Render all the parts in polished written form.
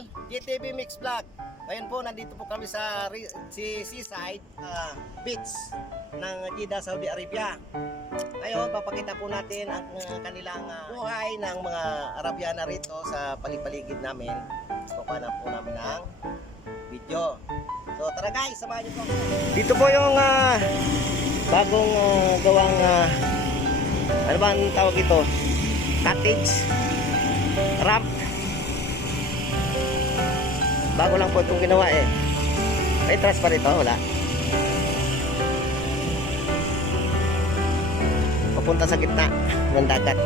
channel, GTV Mix Vlog. Ngayon po, nandito po kami sa seaside beach ng Jeddah, Saudi Arabia. Ngayon, papakita po natin ang kanilang buhay ng mga Arabiana rito sa paligid namin. Kukuha po namin ng video. So tara guys, samahan niyo po ako. Dito po yung bagong gawang ano ba ang tawag ito? Cottage ramp. Bago lang po itong ginawa eh. May trust pa rito, wala. Papunta sa gitna ng dagat.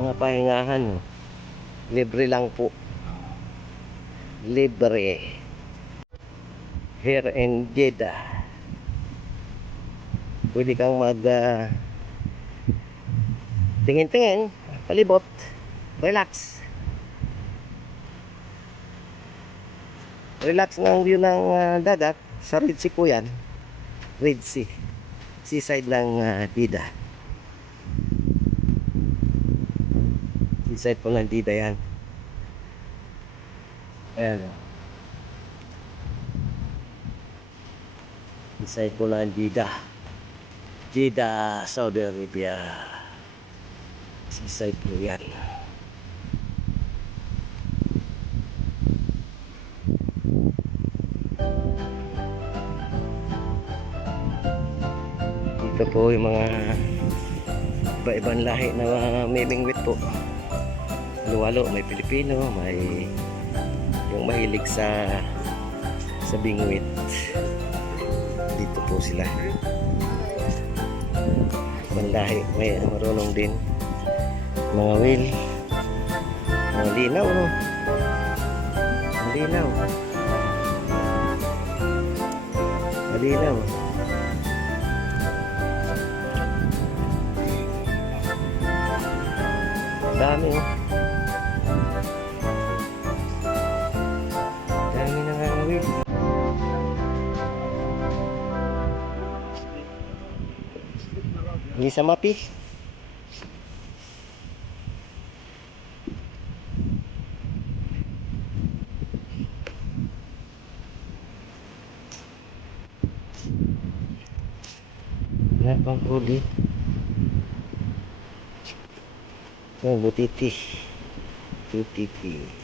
Mga pahingahan, libre lang po. Libre here in Jeddah. Pwede kang mag tingin-tingin, palibot, relax ng view ng dagat. Sa Red Sea po yan, Red Sea, seaside ng Jeddah. Seaside po ng Jeddah yan. Ayan. Seaside po ng Jeddah. Jeddah, Saudi Arabia. Seaside po yan. Dito po yung mga iba-ibang lahi na mamimingwit po. Halo-halo, may Pilipino, may yung mahilig sa bingwit. Dito po sila. Manlahi, may marunong din. Mga whale. Mga linaw, no? Malinaw. Malinaw. Dami, oh. Dami nangangawil. Hindi sa mapi. Wala pang huli. Oh, butiti. Butiti.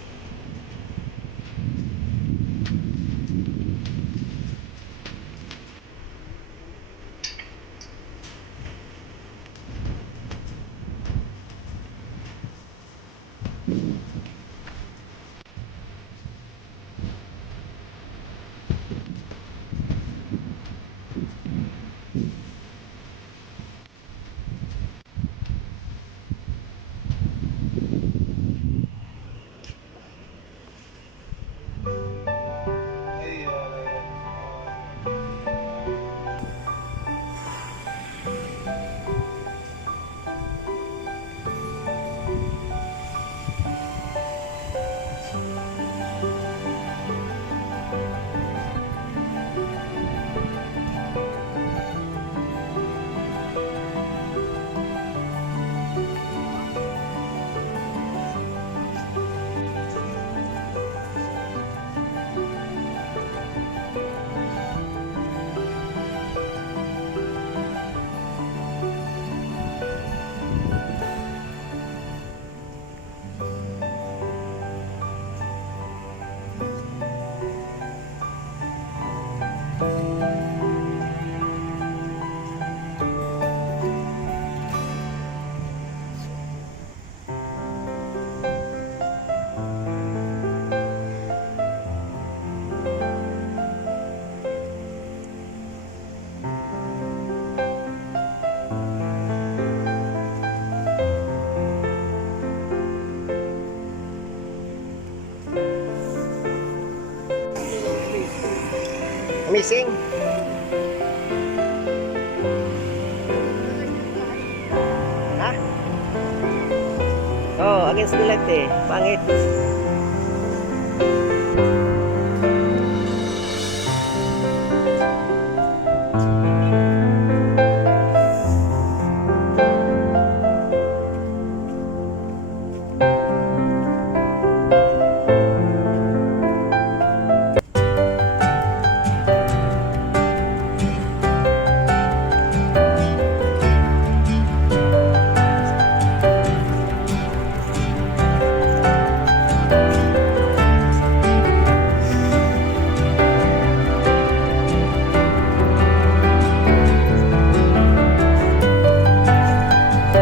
Missing. Ha? Oh, against the light eh. Pangit.